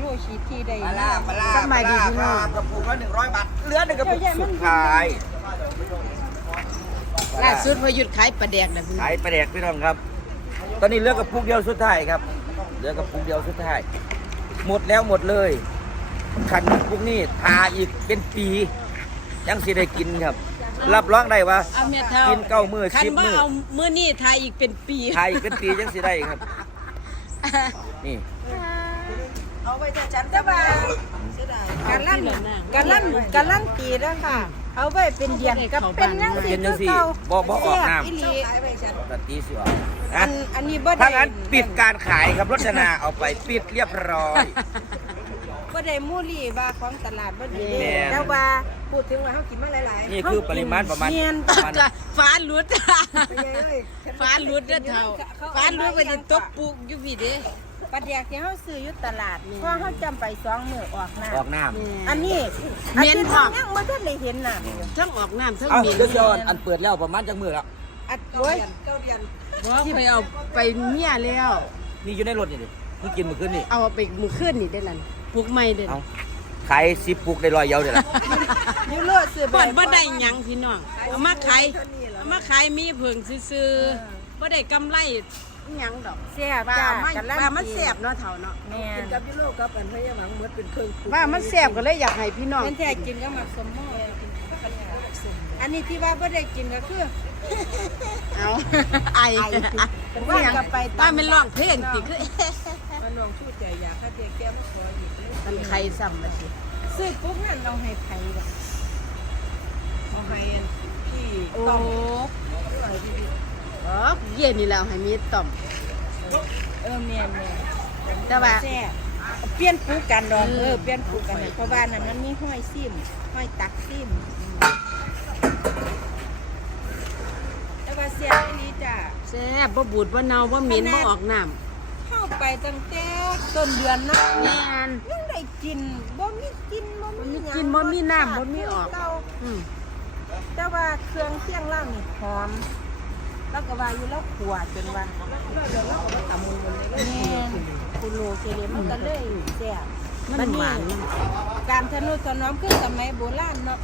โลชีทีใดปลาลาปลาลาสบายดีพี่น้อง กระปุกละหนึ่งร้อยบาทเหลือหนึ่งกระปุกสุดท้ายล่าสุดพอหยุดขายปลาแดกนะพี่ขายปลาแดกพี่น้องครับ ตอนนี้เหลือกระปุกเดียวสุดท้ายครับเหลือกระปุกเดียวสุดท้าย หมดแล้วหมดเลยขันพวกนี้ทาอีกเป็นปียังสิได้กินครับ รับรองได้ว่าเอาเมียเท่ากินเก้ามือคันสิบว่ามือเอามือนี้ทายอีกเป็นปี ทาอีกเป็นปียังสิได้ครับ นี่ เอาไปแต่ฉันจะมาการลั่นการลั่นการลั่นตีแล้วค่ะ เอาไว้เป็นเดือนกับเป็นยังสิเป็นยังสิบ่บ่ออกน้ำอีหลีตะตีสิวะอันะนอันนี้บ่ถ้าได้งั้นปิดการขายครับรจนาเอาไปปิดเรียบร้อย บ่ได้มูลี่ว่าของตลาดบ่ดีแม่นแต่ว่าพูดถึงว่าเฮากินมาหลายๆนี่คือปริมาณประมาณเนียนประมาณก็ฟ้าหลุดไปใหญ่เอ้ยฟ้าหลุดเด้อเท่าฟ้าหลุดมันจะตกปุกอยู่พี่เด้ ปลาแดกที่เฮาซื้ออยู่ตลาดพอเฮาจำไปสองมื้อออกหน้าออกน้อันนี้เมียนอัออกยังบ่ทันได้เห็นน่ะทั้งออกน้ำทั้งำเอาเหม็นเดี๋ยวจะอันเปิดแล้วประมาณจังมือแล้วอัดโอ้ยบ่เคยเอาไปเมียแล้วนี่อยู่ในรถนี่ดิเพิ่งกินเมื่อคืนนี่เอาไปมื้อคืนนี่ได้นั่นปลูกใหม่เด้อเอาขายสิบปุกได้ร้อยเดียาวเดี๋ยวละยูโรซื้อเพิ่นบ่ได้หยังพี่น้องเอามาขายเอามาขายมีเพิ่งซื่อๆบ่ได้กำไร อิหยังดอกแซ่บว่าจ้าไม่กันลั่นว่ามันแซ่บเนาะเท่าเนาะแม่นกับยูโรกับอันพยาหมังหมดเป็นเครื่องปรุงว่ามันแซ่บก็เลยอยากให้พี่น้องเป็นแท้กินก็มักสมหม้ออันนี้ที่ว่าบ่ได้กินก็คือ เอาไอว่ากับไปว่ามันร้องเพลงติคือมันลองชู้ใจอยากให้เจ๊แก้มสวยอีกมันใครซ้ำมาสิซื้อปุ๊บนั่นเราให้ไผแบบเอาให้พี่โอ้ต้องอ๋อ เย็นนี่แล้วให้มีต่อม เออแม่นแม่นแต่ว่าแซ่บเปลี่ยนปูกันดอกอืมเออเปลี่ยนปูกันให้เพราะว่านั้นมันมีห้อยซิมห้อยตักซิมแต่ว่าแซ่บอีหลีจ้าแซ่บบ่บูดบ่เน่าบ่เหม็นบ่ออกน้เข้าไปตั้งแต่ต้นเดือนเนาะำแม่น ยังได้กินบ่มีกินบ่มีหยังกินบ่มีน้ำบ่มีออกเาอืมแต่ว่าเครื่องเคียงล่างนี่หอม แล้วก็ว่าอยู่แล้วขวจนว่าแม่นคุณโลเซเลมันก็เลยแซ่บมันหวานการทะนุถนอมคือสมัยโบราณเนาะ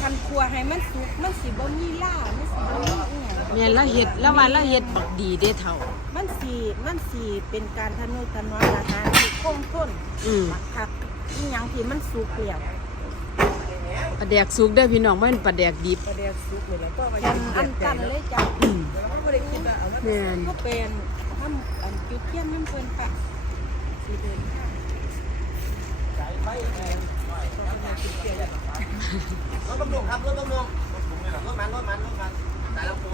คันครัวให้มันสุกมันสิบ่มีล่ามันสิบ่มีอีหยังแม่นแล้วเฮ็ดแล้วว่าแล้วเฮ็ดบักดีเด้เท่า มันสิมันสิเป็นการทะนุถนอมอาหารที่คงทนอืมผักอีหยังที่มันสุกแล้วป ลาแดกสุกเด้อพี่น้องมันปลาแดกดิบ ประเดี๋ยวซุกเลยแล้วก็มาแค่อันกันเลยจ้ะอืมไม่ได้คิดว่าเอามาแม่น ก็เป็นทำอันจุดเทียนน้ำเพิ่นค่ะสิเดินทางรถตำรวจครับรถตำรวจรถมันรถมันรถมันสายลำพู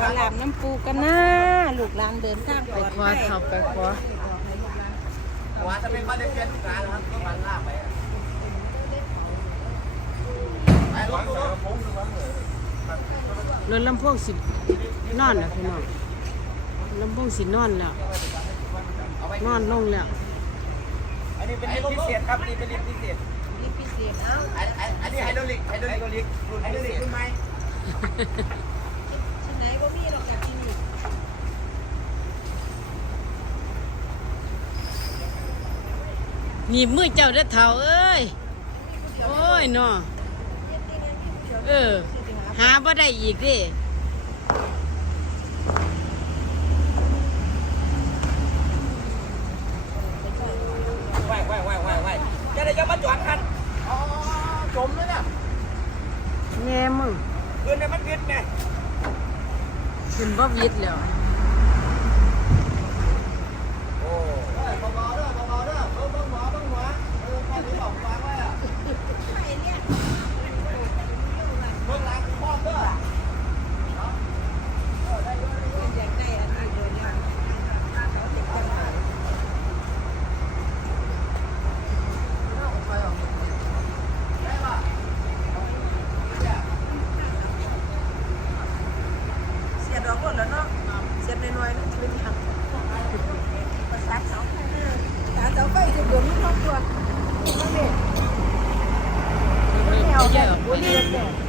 ขอลามน้ำปูกันนะลูกหลานเดินทางไปปลอดขอภัยเข้าไปขอหัวจะเป็นบ้านเด็กเปลี่ยนทุกการนะครับรถมันลากไปไป รถลำโพงสินอนแล้วพี่น้องลำโพงสินอนแล้ว นอนลงแล้ว อันนี้เป็นลิฟต์พิเศษครับนี่เป็นลิฟต์พิเศษนี่พิเศษเอ้าอันอันนี้ไฮดรอลิกไฮดรอลิกรุ่นพิเศษขึ้นไหมชั้นไหนบ่มีหรอกจากที่นี่หนีบมือเจ้าเด้อเท่าเอ้ย โอ้ยเนาะ เออ หาบ่ได้อีกเด้ไหวไหวไหวไหวไหวจะได้ยังมาจอดคันอ๋อจมเลยเนี่ยแง่มึงเพื่อนในมันวิดไงขึ้นบ่วิดแล้ว โอ้เบาๆเด้อเบาๆเด้อเบิ่งหัวเบิ่งหัวเออข้อนี้ออกวางไว้อะเบิ่งหลังพ่อเด้อ อยากได้อันนี้เลยเนี่ย เสียดอกหมดแล้วเนาะเสียน้อยๆนั่นจะเป็นทางภาษาเสาภาษาเสาไฟจะโดนลูกครอบครัวมาเม็ด แนวเยอะ บุรีเนี่ย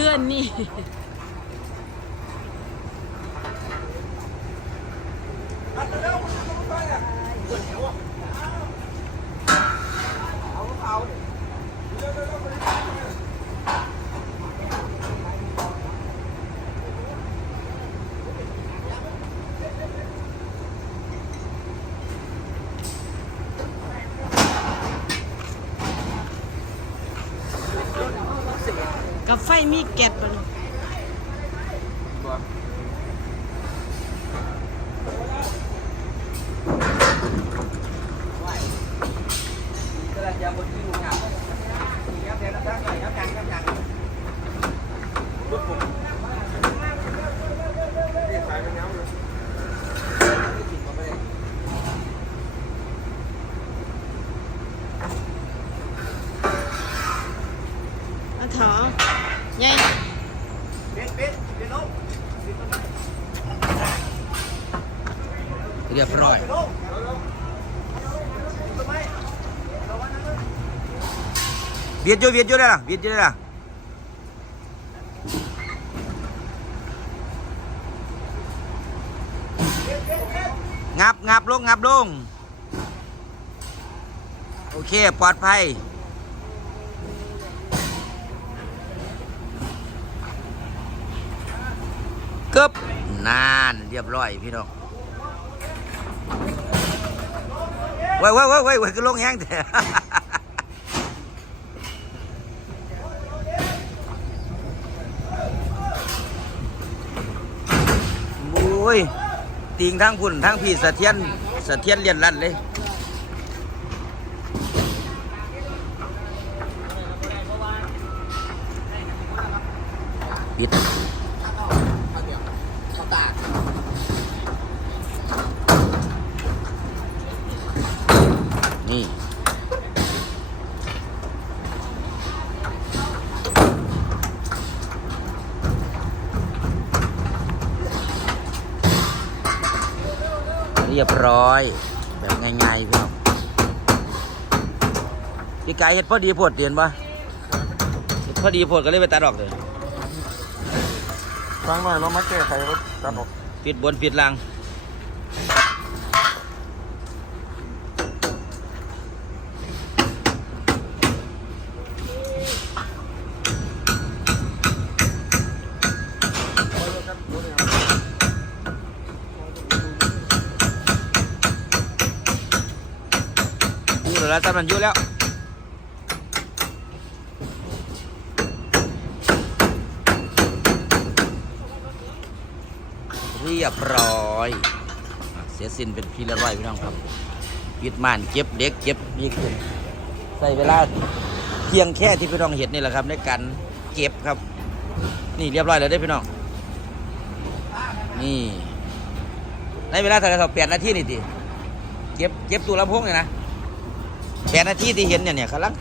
โนนี่ กับไฟมีแก๊สปะเนาะ กระดาษยาบนที่ลุงหนักนี่ครับเดี๋ยวนะครับหน่อยครับยังครับยังรถผมนี่ขายเป็นยังเลย เอาเถอะใหญ่ เป็นเป็นเป็นลม เรียบร้อยเวียดอยู่เวียดอยู่ได้ล่ะเวียดอยู่ได้ล่ะงับงับลงงับลง โอเค ปลอดภัยกึบนาน เรียบร้อยพี่น้อง ว้ยเว้ยเว้ยเว้ยเว้ยคือลงแห้งแต่โอ้ยติงทั้งพุ่นทั้งพี่สะเทียนสะเทียนเลียนลั่นเลยปิด นี่ เรียบร้อย แบบง่ายๆพี่น้องพี่ไก่เห็ดพอดีโพดเตียนปะเห็ดพอดีโพดก็เลยไปตัดออกเลยฟังหน่อยเรามาแก้ไขรถตัดออกปิดบนปิดล่าง แล้วตำนันอยู่แล้วเรียบร้อยเสียสินเป็นพี่ละร้อยพี่น้องครับปิดม่านเก็บเด็กเก็บนี่ขึ้นใส่เวลาเพียงแค่ที่พี่น้องเห็นนี่แหละครับ ในการเก็บครับ นี่เรียบร้อยแล้วได้พี่น้อง นี่ในเวลาเท่าไหร่ครับแปดนาทีนี่ทีเก็บเก็บตัวลำโพงเนี่ยนะ แปดนาทีที่เห็นเนี่ยเนี่ยกำลัง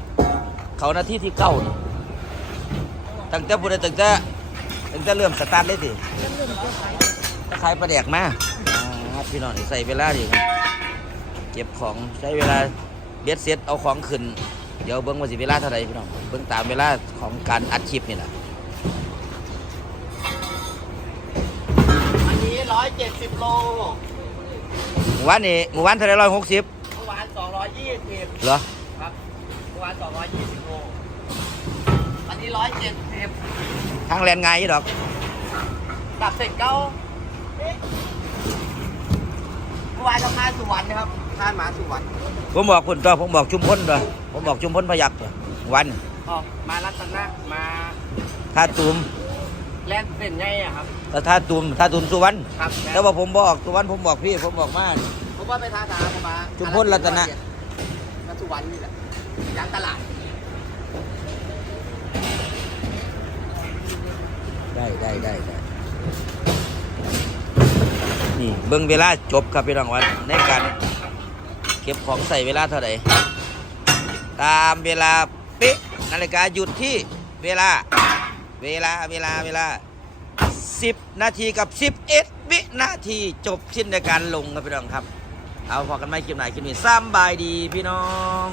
เขานาทีที่เก้านี่ตั้งแต่บุรีตั้งแต่ตั้งแต่เริ่มสตาร์ทเลยทีตะไคร้ปลาแดกมาอ่าพี่น้องนี่ใส่เวลาดิเก็บของใช้เวลาเบ็ดเสร็จเอาของขึ้น เดี๋ยวเบิ้งว่าสิเวลาเท่าไหร่พี่น้องเบิ้งตามเวลาของการอัดคลิปนี่แหละอันนี้ร้อยเจ็ดสิบโลหมู่บ้านนี่หมู่บ้านเท่าไหรร้อยหกสิบ ยยี่สิบเหรอครับเมื่อวานสองร้อยยี่สิบโลอันนี้ร้อยเจ็ดสิบทางแลนไงายอีดอก ดับเสร็จเก้าเมื่อวานเราคานสุวรรณนะครับคานหมาสุวรรณผมบอกคุณตัวผมบอกชุมพลตัวผมบอกชุมพลพยักตัววันออกมารัตนะมาท่าตูมแล่นเส้นไงอะครับแล้วท่าตูมท่าตูมสุวรรณครับแต่ว่าผมบอกสุวรรณผมบอกพี่ผมบอกมาผมว่าไปทาทาผมมาชุมพลรัตนะมา สุวรรณนี่แหละยางตลาด ได้ได้ได้ได้นี่เบิ่งเวลาจบครับพี่น้องวันในการเก็บของใส่เวลาเท่าไหร่ตามเวลาเป๊ะนาฬิกาหยุดที่เวลา เวลาเวลาเวลา 10 นาทีกับ 11วินาทีจบสิ้นในการลงครับพี่น้องครับ เอาพอกันไหมคลิปไหนคลิปนี้ซ้ำบายดีพี่น้อง